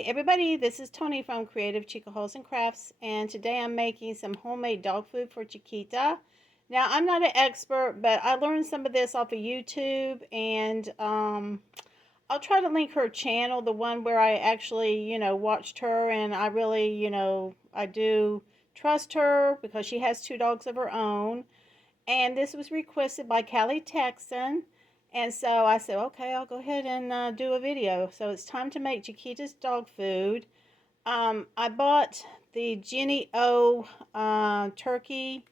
Hey everybody, this is Tony from Creative Chica Holes and Crafts, and today I'm making some homemade dog food for Chiquita. Now, I'm not an expert, but I learned some of this off of YouTube, and I'll try to link her channel, the one where I actually, watched her, and I really, I do trust her because she has two dogs of her own. And this was requested by Callie Texan. And so I said, okay, I'll go ahead and do a video. So it's time to make Chiquita's dog food. I bought the Jenny O turkey.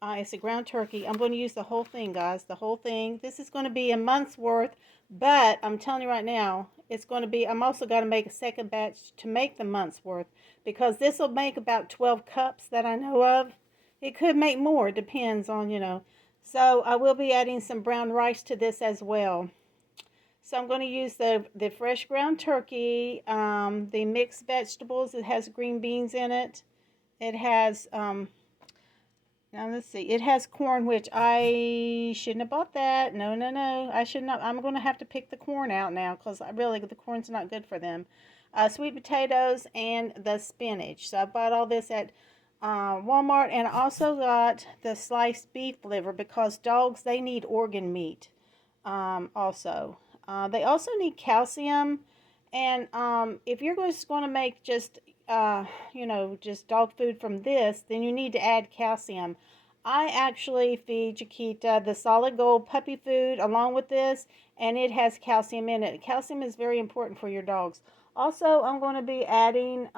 It's a ground turkey. I'm going to use the whole thing, guys. The whole thing. This is going to be a month's worth. But I'm telling you right now, it's going to be, I'm also going to make a second batch to make the month's worth. Because this will make about 12 cups that I know of. It could make more. It depends on. So I will be adding some brown rice to this as well. So I'm going to use the fresh ground turkey, the mixed vegetables. It has green beans in it. It has, now let's see, it has corn, which I shouldn't have bought that. No, no, no. I should not. I'm going to have to pick the corn out now because really the corn's not good for them. Sweet potatoes and the spinach. So I bought all this at Walmart, and I also got the sliced beef liver because dogs, they need organ meat also. They also need calcium, and if you're just going to make just just dog food from this, then you need to add calcium. I actually feed Chiquita the solid gold puppy food along with this, and it has calcium in it. Calcium is very important for your dogs. Also, I'm going to be adding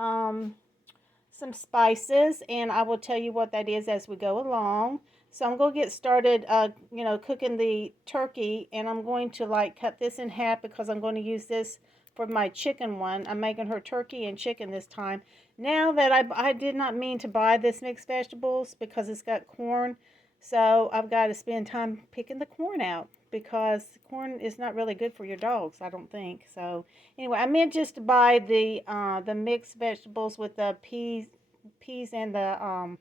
some spices, and I will tell you what that is as we go along. So I'm going to get started, cooking the turkey, and I'm going to cut this in half because I'm going to use this for my chicken one. I'm making her turkey and chicken this time. Now that I did not mean to buy this mixed vegetables because it's got corn, so I've got to spend time picking the corn out because corn is not really good for your dogs, I don't think. So anyway, I meant just to buy the mixed vegetables with the peas and the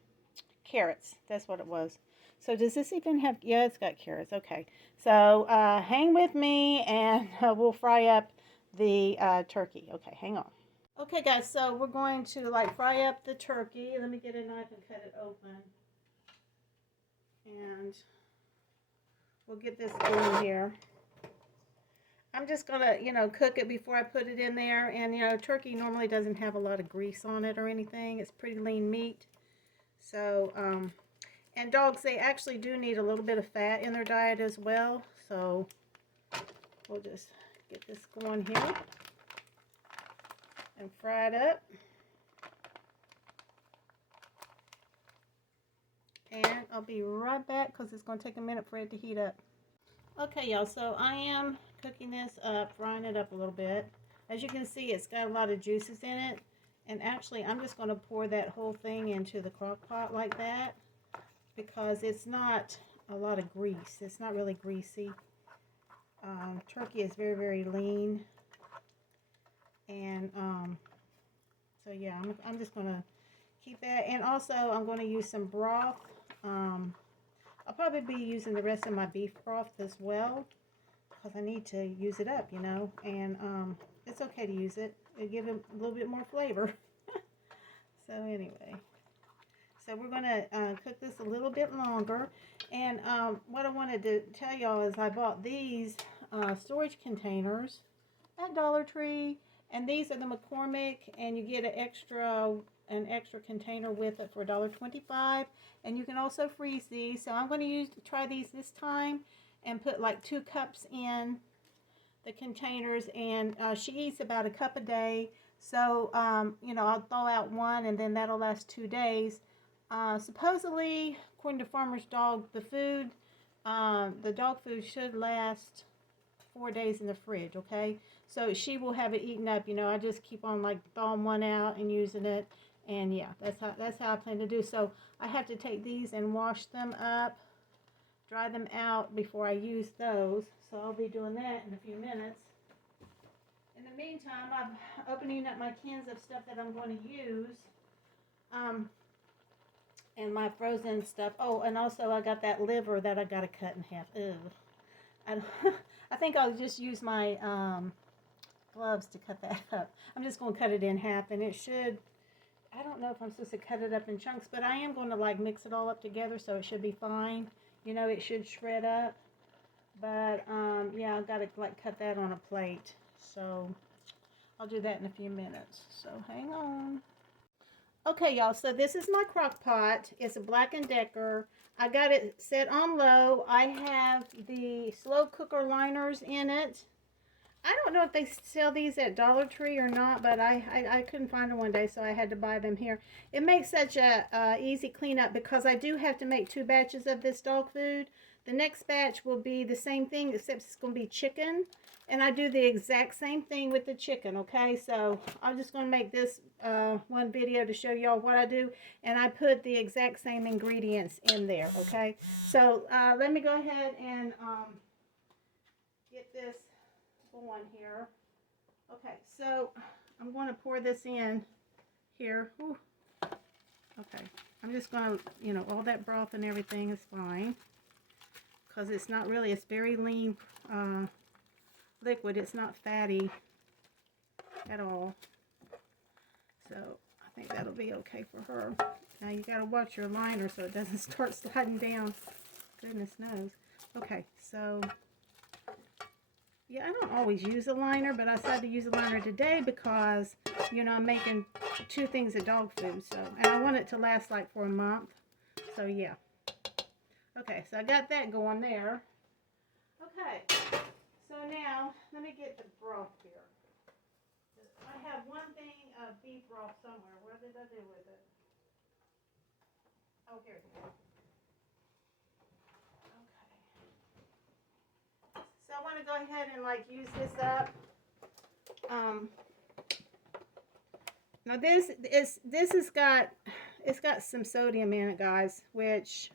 carrots. That's what it was. So does this even have? Yeah, it's got carrots. Okay. So hang with me, and we'll fry up the turkey. Okay, hang on. Okay, guys. So we're going to fry up the turkey. Let me get a knife and cut it open, and we'll get this going here. I'm just gonna, cook it before I put it in there. And turkey normally doesn't have a lot of grease on it or anything. It's pretty lean meat. So, and dogs, they actually do need a little bit of fat in their diet as well. So we'll just get this going here and fry it up. And I'll be right back because it's going to take a minute for it to heat up. Okay, y'all, so I am cooking this up, frying it up a little bit. As you can see, it's got a lot of juices in it. And actually, I'm just going to pour that whole thing into the crock pot like that because it's not a lot of grease. It's not really greasy. Turkey is very, very lean. And so, yeah, I'm just going to keep that. And also, I'm going to use some broth. I'll probably be using the rest of my beef broth as well because I need to use it up, and it's okay to use it. It'll give it a little bit more flavor. So anyway, so we're going to cook this a little bit longer. And what I wanted to tell y'all is I bought these storage containers at Dollar Tree, and these are the McCormick, and you get an extra container with it for $1.25, and you can also freeze these. So I'm going to try these this time and put 2 cups in the containers, and she eats about a cup a day. So I'll thaw out one, and then that'll last 2 days. Supposedly, according to Farmer's Dog, the dog food should last 4 days in the fridge. Okay, so she will have it eaten up. I just keep on thawing one out and using it. And yeah, that's how I plan to do. So I have to take these and wash them up, dry them out before I use those. So I'll be doing that in a few minutes. In the meantime, I'm opening up my cans of stuff that I'm going to use. And my frozen stuff. Oh, and also I got that liver that I got to cut in half. Ew. I think I'll just use my gloves to cut that up. I'm just going to cut it in half, and it should, I don't know if I'm supposed to cut it up in chunks, but I am going to like mix it all up together, so it should be fine. You know, it should shred up. But yeah, I've got to like cut that on a plate. So I'll do that in a few minutes. So hang on. Okay, y'all, so this is my crock pot. It's a Black & Decker. I got it set on low. I have the slow cooker liners in it. I don't know if they sell these at Dollar Tree or not, but I couldn't find them one day, so I had to buy them here. It makes such a easy cleanup because I do have to make 2 batches of this dog food. The next batch will be the same thing, except it's going to be chicken. And I do the exact same thing with the chicken, okay? So I'm just going to make this one video to show y'all what I do. And I put the exact same ingredients in there, okay? So let me go ahead and get this going here. Okay, so I'm going to pour this in here. Ooh. Okay, I'm just going to, you know, all that broth and everything is fine. Because it's not really, it's very lean liquid. It's not fatty at all. So I think that'll be okay for her. Now you got to watch your liner so it doesn't start sliding down. Goodness knows. Okay, so yeah, I don't always use a liner, but I decided to use a liner today because, you know, I'm making 2 things of dog food. So, and I want it to last like for a month. So yeah. Okay, so I got that going there. Okay, so now let me get the broth here. I have one thing of beef broth somewhere. What did I do with it? Oh, here it is. Okay. So I want to go ahead and like use this up. Now this has got, it's got some sodium in it, guys, which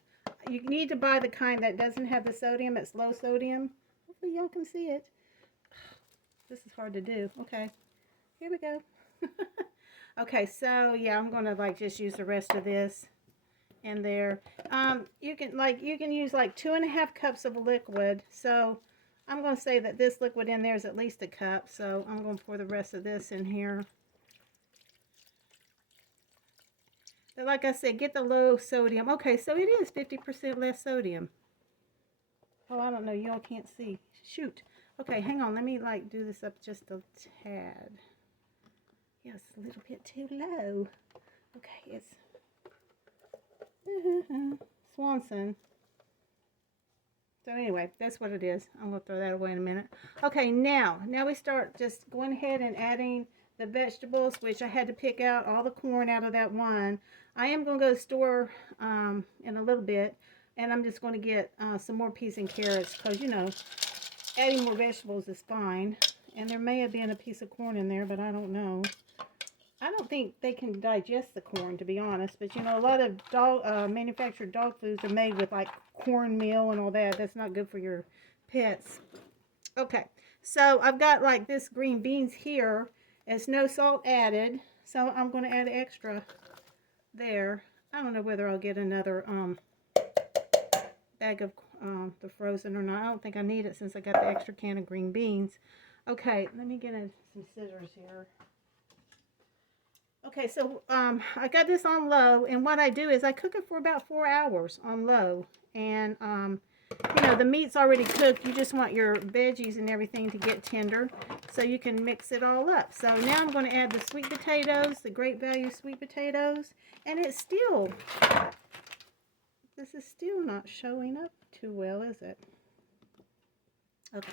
you need to buy the kind that doesn't have the sodium. It's low sodium. Hopefully y'all can see it. This is hard to do. Okay, here we go. Okay, so yeah, I'm gonna like just use the rest of this in there. You can use like 2.5 cups of liquid. So I'm gonna say that this liquid in there is at least a cup. So I'm gonna pour the rest of this in here. But like I said, get the low sodium. Okay, so it is 50% less sodium. Oh, I don't know. Y'all can't see. Shoot. Okay, hang on. Let me like do this up just a tad. Yeah, it's a little bit too low. Okay, it's Swanson. So anyway, that's what it is. I'm going to throw that away in a minute. Okay, now we start just going ahead and adding the vegetables, which I had to pick out all the corn out of that one. I am going to go to the store in a little bit, and I'm just going to get some more peas and carrots because, you know, adding more vegetables is fine. And there may have been a piece of corn in there, but I don't know. I don't think they can digest the corn, to be honest. But, you know, a lot of manufactured dog foods are made with, like, cornmeal and all that. That's not good for your pets. Okay, so I've got, like, this green beans here. It's no salt added, so I'm going to add extra there. I don't know whether I'll get another bag of the frozen or not. I don't think I need it since I got the extra can of green beans. Okay, let me get some scissors here. Okay, so I got this on low, and what I do is I cook it for about 4 hours on low. And, you know, the meat's already cooked. You just want your veggies and everything to get tender so you can mix it all up. So now I'm going to add the sweet potatoes, the Great Value sweet potatoes. And it's still, this is still not showing up too well, is it? Okay,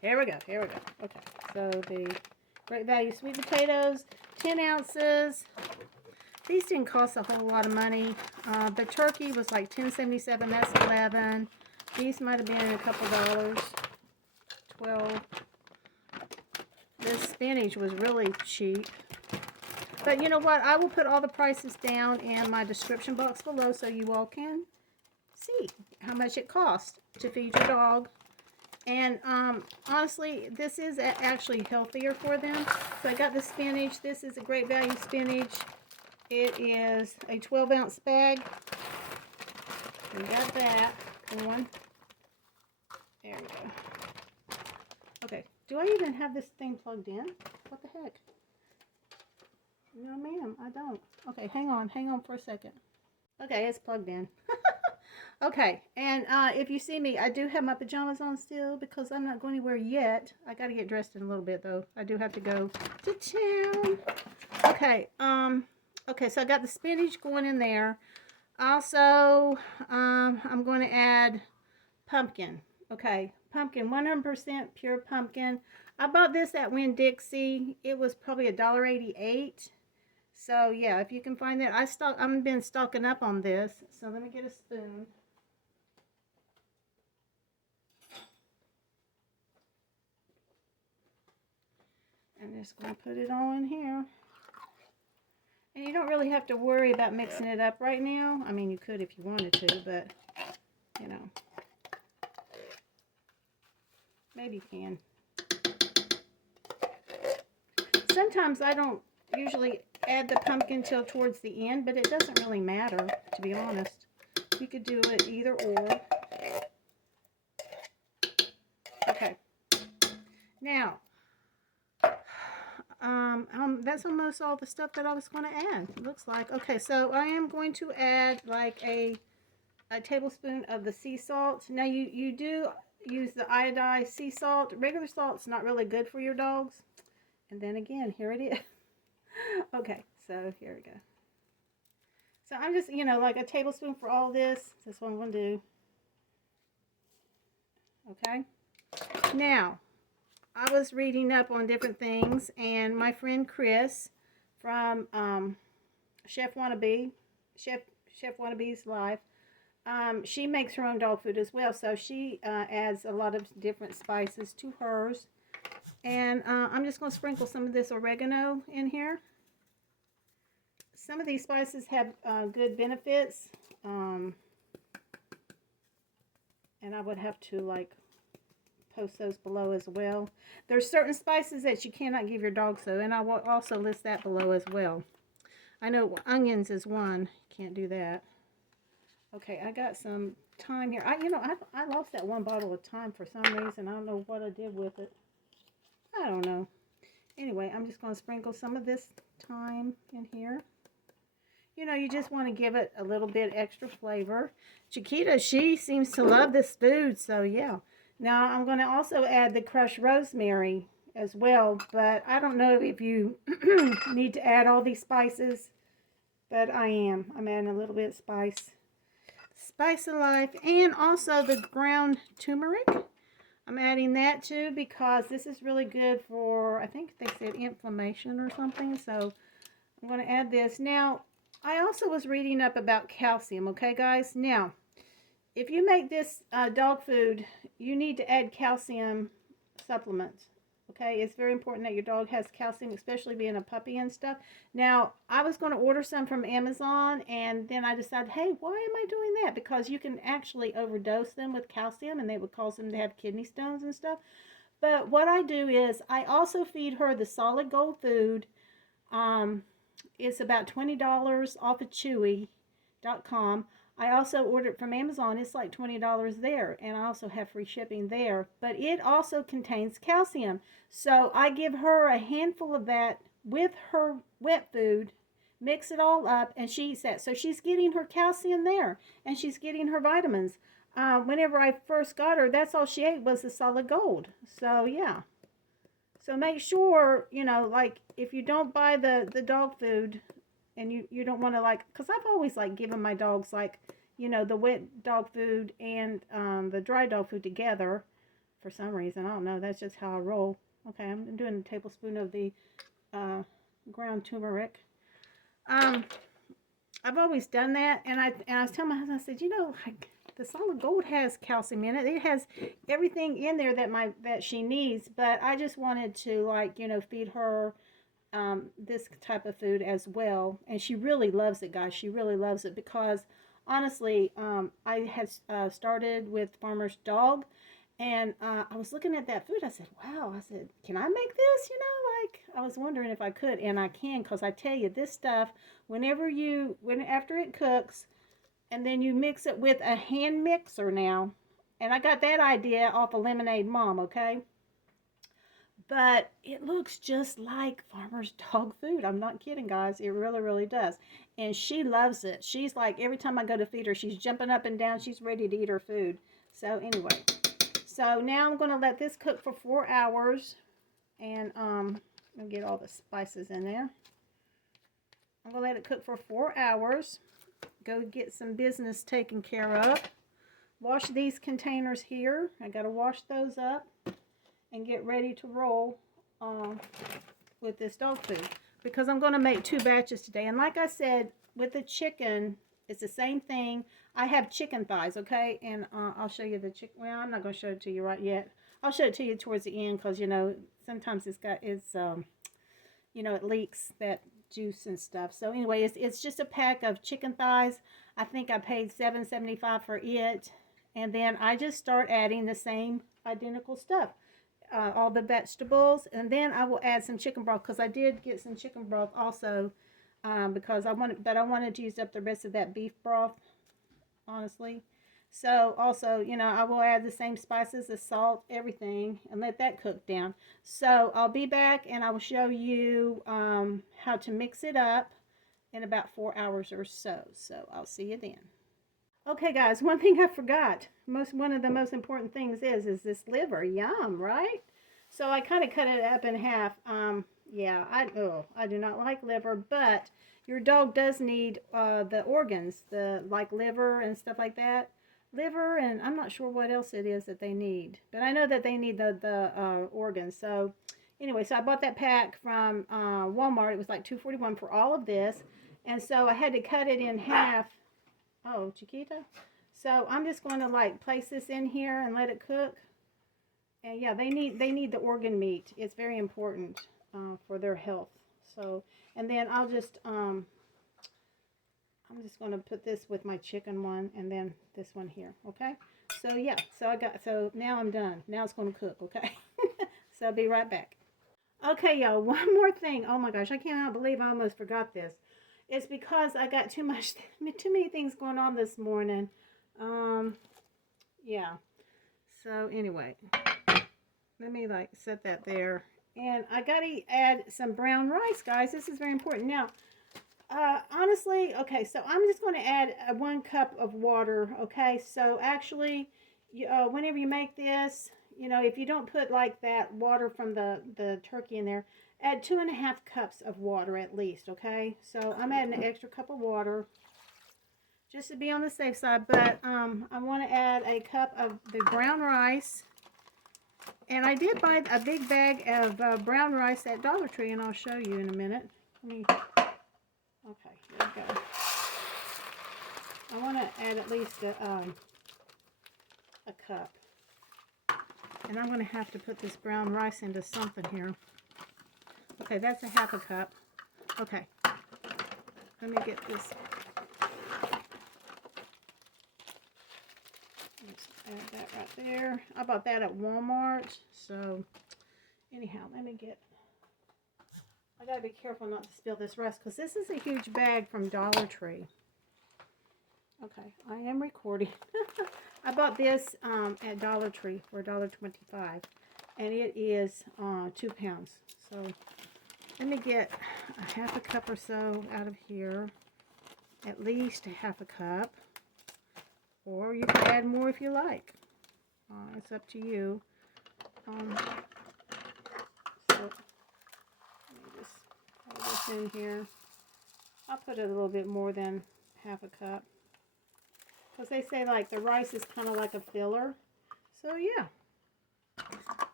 here we go. Okay, so the Great Value sweet potatoes, 10 ounces. These didn't cost a whole lot of money. The turkey was like $10.77. That's 11. These might have been a couple dollars. 12. This spinach was really cheap. But you know what? I will put all the prices down in my description box below so you all can see how much it costs to feed your dog. And honestly, this is actually healthier for them. So I got the spinach. This is a Great Value spinach. It is a 12-ounce bag. We got that going. There we go. Okay, Do I even have this thing plugged in? What the heck? No, ma'am, I don't. Okay, hang on for a second. Okay, it's plugged in. Okay, and if you see me, I do have my pajamas on still because I'm not going anywhere yet. I got to get dressed in a little bit, though. I do have to go to town. Okay, okay, so I got the spinach going in there. Also, I'm going to add pumpkin. Okay, pumpkin, 100% pure pumpkin. I bought this at Winn-Dixie. It was probably $1.88. So yeah, if you can find that, I've been stocking up on this. So let me get a spoon. I'm just going to put it all in here. And you don't really have to worry about mixing it up right now. I mean, you could if you wanted to, but, you know, maybe you can. Sometimes I don't usually add the pumpkin till towards the end, but it doesn't really matter, to be honest. You could do it either or. Okay. Now, that's almost all the stuff that I was going to add, it looks like. Okay, so I am going to add like a tablespoon of the sea salt. Now, you do use the iodized sea salt. Regular salt's not really good for your dogs. And then again, here it is. Okay, so here we go. So I'm just, you know, like a tablespoon for all this. That's what I'm going to do. Okay. Now, I was reading up on different things, and my friend Chris from Chef Wannabe's Life, she makes her own dog food as well. So she adds a lot of different spices to hers. And I'm just going to sprinkle some of this oregano in here. Some of these spices have good benefits. And I would have to, like, post those below as well. There's certain spices that you cannot give your dog, so, and I will also list that below as well. I know onions is one. Can't do that. Okay, I got some thyme here. I lost that one bottle of thyme for some reason. I don't know what I did with it. I don't know. Anyway, I'm just going to sprinkle some of this thyme in here. You know, you just want to give it a little bit extra flavor. Chiquita, she seems to love this food, so yeah. Now, I'm going to also add the crushed rosemary as well, but I don't know if you need to add all these spices, but I am. I'm adding a little bit of spice. Spice of life, and also the ground turmeric. I'm adding that too because this is really good for, I think they said inflammation or something, so I'm going to add this. Now, I also was reading up about calcium, okay, guys? Now, if you make this dog food, you need to add calcium supplements, okay? It's very important that your dog has calcium, especially being a puppy and stuff. Now, I was going to order some from Amazon, and then I decided, hey, why am I doing that? Because you can actually overdose them with calcium, and they would cause them to have kidney stones and stuff. But what I do is I also feed her the solid gold food. It's about $20 off of Chewy.com. I also ordered from Amazon. It's like $20 there, and I also have free shipping there. But it also contains calcium. So I give her a handful of that with her wet food, mix it all up, and she eats that. So she's getting her calcium there, and she's getting her vitamins. Whenever I first got her, that's all she ate was the solid gold. So, yeah. So make sure, you know, like, if you don't buy the dog food, and you don't want to, like, because I've always, like, given my dogs, like, you know, the wet dog food and the dry dog food together for some reason. I don't know. That's just how I roll. Okay, I'm doing a tablespoon of the ground turmeric. I've always done that, and I was telling my husband, I said, you know, like, the solid gold has calcium in it. It has everything in there that she needs, but I just wanted to, like, you know, feed her this type of food as well. And she really loves it, guys. She really loves it because, honestly, I had started with Farmer's Dog, and I was looking at that food. I said, wow. I said, can I make this? You know, like, I was wondering if I could, and I can, because I tell you, this stuff, after it cooks, and then you mix it with a hand mixer now. And I got that idea off of Lemonade Mom, okay? but it looks just like farmer's dog food. I'm not kidding, guys. It really, really does. And she loves it. She's like, every time I go to feed her, she's jumping up and down. She's ready to eat her food. So anyway, so now I'm going to let this cook for 4 hours. And I'll get all the spices in there. I'm going to let it cook for 4 hours. Go get some business taken care of. Wash these containers here. I got to wash those up and get ready to roll with this dog food, because I'm going to make 2 batches today. And like I said, with the chicken, it's the same thing. I have chicken thighs, okay? And I'll show you the chicken. Well, I'm not going to show it to you right yet. I'll show it to you towards the end, because, you know, sometimes you know, it leaks that juice and stuff. So anyway, it's just a pack of chicken thighs. I think I paid $7.75 for it. And then I just start adding the same identical stuff. All the vegetables, and then I will add some chicken broth, because I did get some chicken broth also, because I wanted to use up the rest of that beef broth, honestly. So also, you know, I will add the same spices, the salt, everything, and let that cook down. So I'll be back and I will show you how to mix it up in about 4 hours or so. So I'll see you then. Okay, guys, one thing I forgot. One of the most important things is this liver. Yum, right? So I kind of cut it up in half. Yeah, I do not like liver, but your dog does need the organs, like liver and stuff like that. Liver, and I'm not sure what else it is that they need, but I know that they need the organs. So anyway, so I bought that pack from Walmart. It was like $2.41 for all of this, and so I had to cut it in half. Oh, Chiquita. So I'm just going to like place this in here and let it cook. And yeah, they need the organ meat. It's very important for their health. So, and then I'm just going to put this with my chicken one, and then this one here. Okay. So yeah. So now I'm done. Now it's going to cook. Okay. So I'll be right back. Okay, y'all. One more thing. Oh my gosh, I cannot believe I almost forgot this. It's because I got too many things going on this morning. Yeah. So anyway, let me like set that there. And I got to add some brown rice, guys. This is very important. Now, honestly, okay, so I'm just going to add 1 cup of water, okay? So actually, whenever you make this, you know, if you don't put like that water from the turkey in there, add 2.5 cups of water at least, okay? So I'm adding an extra cup of water just to be on the safe side. But I want to add a cup of the brown rice. And I did buy a big bag of brown rice at Dollar Tree, and I'll show you in a minute. Okay, here we go. I want to add at least a cup. And I'm going to have to put this brown rice into something here. Okay, that's a 1/2 cup. Okay, let me get this. Let's add that right there. I bought that at Walmart. So, anyhow, I gotta be careful not to spill this rice, because this is a huge bag from Dollar Tree. Okay, I am recording. I bought this at Dollar Tree for $1.25, and it is 2 pounds. So let me get a 1/2 cup or so out of here, at least a 1/2 cup, or you can add more if you like. It's up to you. So let me just put this in here. I'll put it a little bit more than 1/2 cup, because they say like the rice is kind of like a filler. So yeah.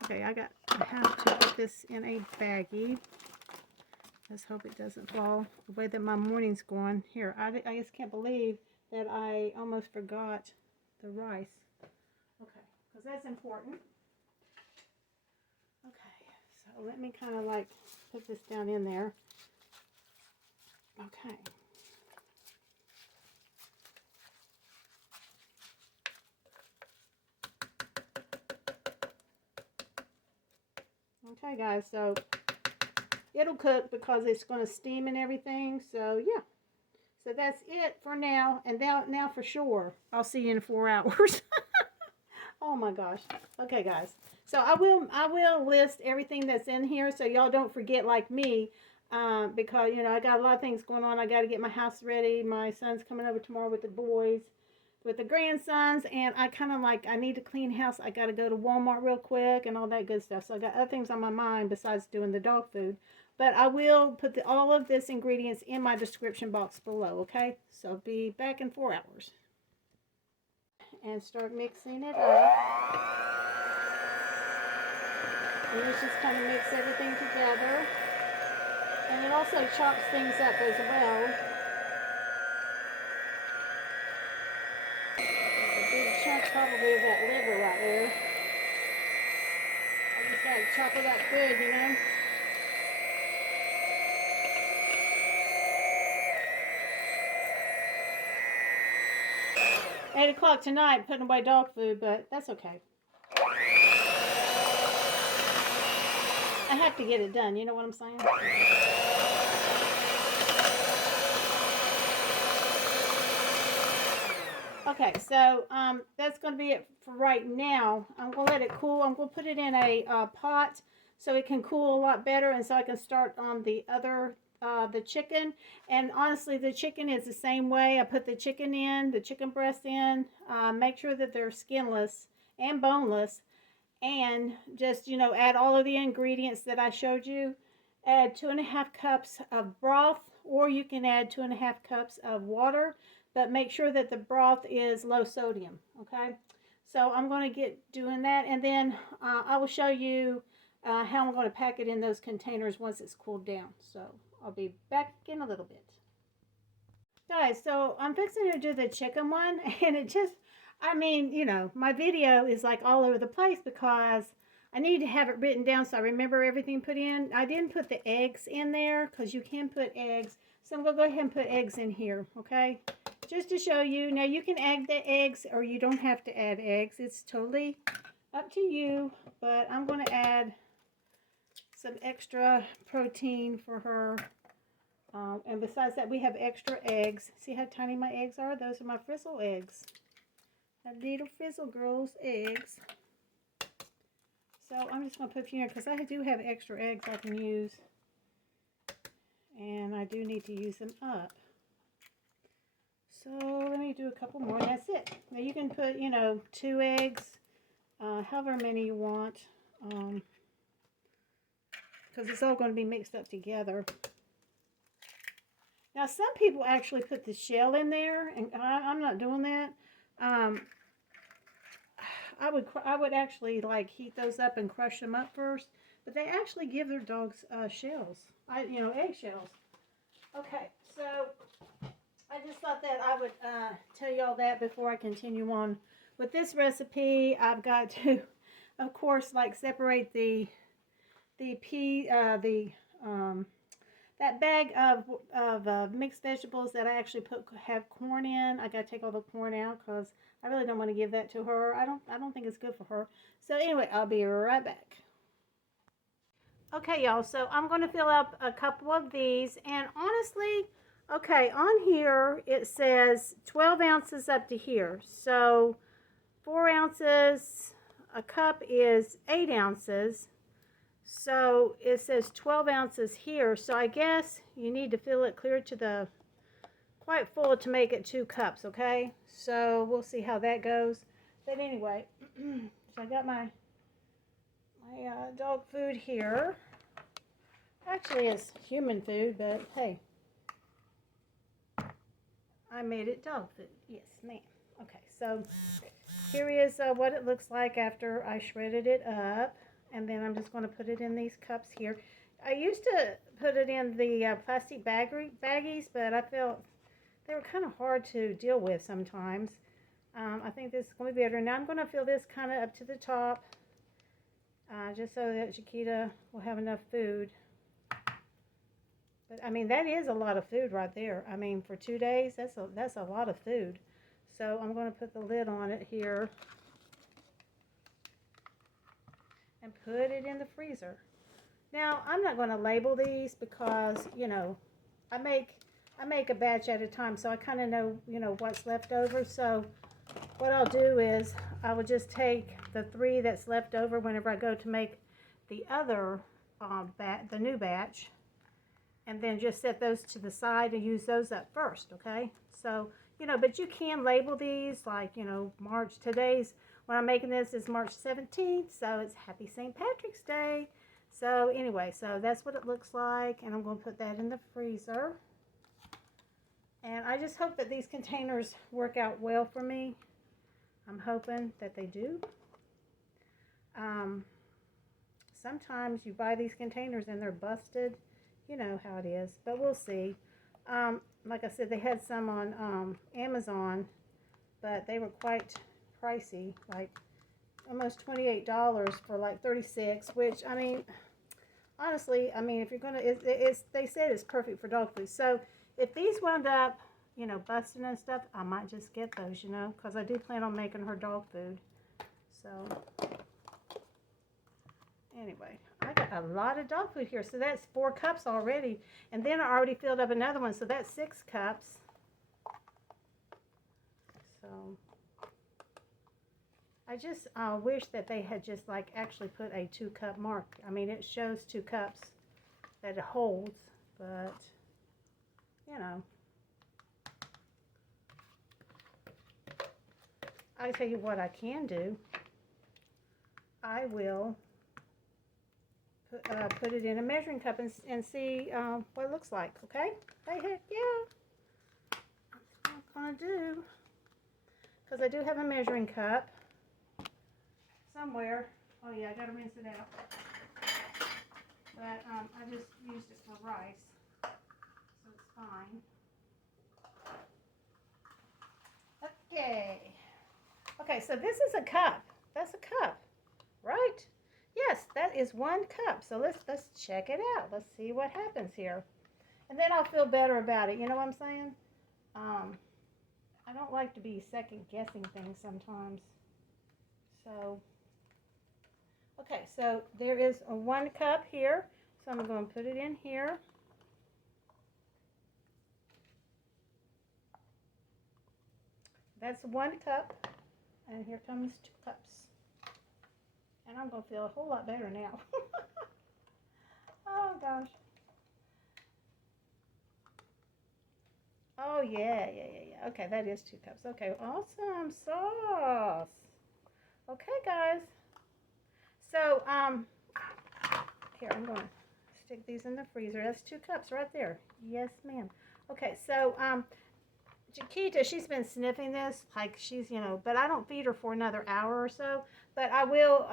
Okay, I have to put this in a baggie. Let's hope it doesn't fall the way that my morning's going. Here, I just can't believe that I almost forgot the rice. Okay, because that's important. Okay, so let me kind of like put this down in there. Okay. Okay, guys, so it'll cook because it's going to steam and everything. So yeah, so that's it for now. And now for sure, I'll see you in 4 hours. Oh my gosh. Okay, guys. So I will list everything that's in here so y'all don't forget like me. Because, you know, I got a lot of things going on. I got to get my house ready. My son's coming over tomorrow with the boys, with the grandsons, and I kind of like, I need to clean house. I got to go to Walmart real quick and all that good stuff. So I got other things on my mind besides doing the dog food. But I will put all of this ingredients in my description box below, okay? So I'll be back in 4 hours. And start mixing it up. And let's just kind of mix everything together. And it also chops things up as well. There's a big chunk probably of that liver right there. I just got to chop it up good, you know. 8 o'clock tonight, putting away dog food, but that's okay. I have to get it done, you know what I'm saying? Okay, so that's going to be it for right now. I'm going to let it cool. I'm going to put it in a pot so it can cool a lot better, and so I can start on the other, the chicken. And honestly, the chicken is the same way. I put the chicken in, the chicken breast in, make sure that they're skinless and boneless, and just, you know, add all of the ingredients that I showed you. Add 2.5 cups of broth, or you can add 2.5 cups of water, but make sure that the broth is low sodium, okay? So I'm going to get doing that, and then I will show you how I'm going to pack it in those containers once it's cooled down. So I'll be back in a little bit. Guys, so I'm fixing to do the chicken one, and it just, I mean, you know, my video is like all over the place because I need to have it written down so I remember everything put in. I didn't put the eggs in there because you can put eggs. So I'm going to go ahead and put eggs in here, okay? Just to show you. Now, you can add the eggs or you don't have to add eggs. It's totally up to you. But I'm going to add some extra protein for her. And besides that, we have extra eggs. See how tiny my eggs are? Those are my frizzle eggs. The little frizzle girls' eggs. So I'm just going to put a few in because I do have extra eggs I can use. And I do need to use them up. So let me do a couple more. And that's it. Now you can put, you know, 2 eggs, however many you want. Because it's all going to be mixed up together. Now some people actually put the shell in there. And I'm not doing that. I would actually like heat those up and crush them up first, but they actually give their dogs shells, you know, egg shells. Okay, so I just thought that I would tell y'all that before I continue on with this recipe. I've got to, of course, like separate that bag of mixed vegetables that I actually have corn in. I got to take all the corn out because I really don't want to give that to her. I don't think it's good for her. So anyway, I'll be right back. Okay, y'all, so I'm going to fill up a couple of these, and honestly, okay, on here it says 12 ounces up to here. So 4 ounces, a cup is 8 ounces. So it says 12 ounces here. So I guess you need to fill it clear to the quite full to make it 2 cups, okay? So we'll see how that goes. But anyway, so I got my dog food here. Actually, it's human food, but hey, I made it dog food. Yes, ma'am. Okay, so here is what it looks like after I shredded it up. And then I'm just going to put it in these cups here. I used to put it in the plastic baggies, but I felt they were kind of hard to deal with sometimes. I think this is going to be better. Now I'm going to fill this kind of up to the top, just so that Chiquita will have enough food. But I mean, that is a lot of food right there. I mean, for 2 days, that's a lot of food. So I'm going to put the lid on it here and put it in the freezer. Now, I'm not going to label these because, you know, I make a batch at a time, so I kind of know, you know, what's left over. So what I'll do is I will just take the 3 that's left over whenever I go to make the other the new batch, and then just set those to the side and use those up first, okay? So, you know, but you can label these like, you know, when I'm making this is March 17th, so it's Happy St. Patrick's Day. So anyway, so that's what it looks like, and I'm going to put that in the freezer. And I just hope that these containers work out well for me. I'm hoping that they do. Sometimes you buy these containers and they're busted. You know how it is, but we'll see. Like I said, they had some on Amazon, but they were quite pricey, like almost $28 for like 36, which, I mean, honestly, I mean, if you're gonna, they said it's perfect for dog food. So if these wound up, you know, busting and stuff, I might just get those, you know, because I do plan on making her dog food. So anyway, I got a lot of dog food here. So that's 4 cups already. And then I already filled up another one. So that's 6 cups. So I just wish that they had just like actually put a 2-cup mark. I mean, it shows 2 cups that it holds, but you know. I tell you what I can do. I will put it in a measuring cup and see what it looks like, okay? Hey, heck yeah. That's what I'm going to do. Because I do have a measuring cup somewhere. Oh, yeah, I got to rinse it out. But I just used it for rice, so it's fine. Okay. Okay, so this is a cup. That's a cup, right? Yes, that is 1 cup. So let's check it out. Let's see what happens here. And then I'll feel better about it. You know what I'm saying? I don't like to be second guessing things sometimes. So, okay, so there is a 1 cup here. So I'm going to put it in here. That's 1 cup. And here comes 2 cups. And I'm going to feel a whole lot better now. Oh, gosh. Oh, yeah. Okay, that is 2 cups. Okay, awesome sauce. Okay, guys. So, here, I'm going to stick these in the freezer. That's 2 cups right there. Yes, ma'am. Okay, so, Chiquita, she's been sniffing this, like she's, you know, but I don't feed her for another hour or so. But I will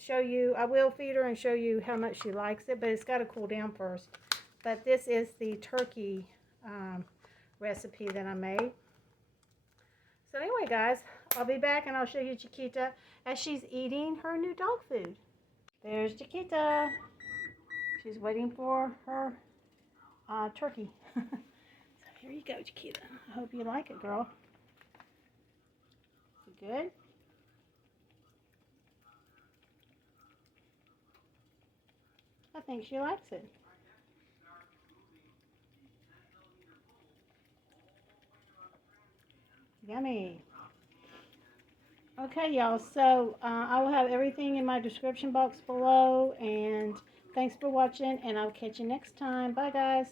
show you, I will feed her and show you how much she likes it, but it's got to cool down first. But this is the turkey recipe that I made. So anyway, guys, I'll be back and I'll show you Chiquita as she's eating her new dog food. There's Chiquita. She's waiting for her turkey. Here you go, Chiquita. I hope you like it, girl. Is it good? I think she likes it. Yummy. Okay, y'all. So I will have everything in my description box below. And thanks for watching. And I'll catch you next time. Bye, guys.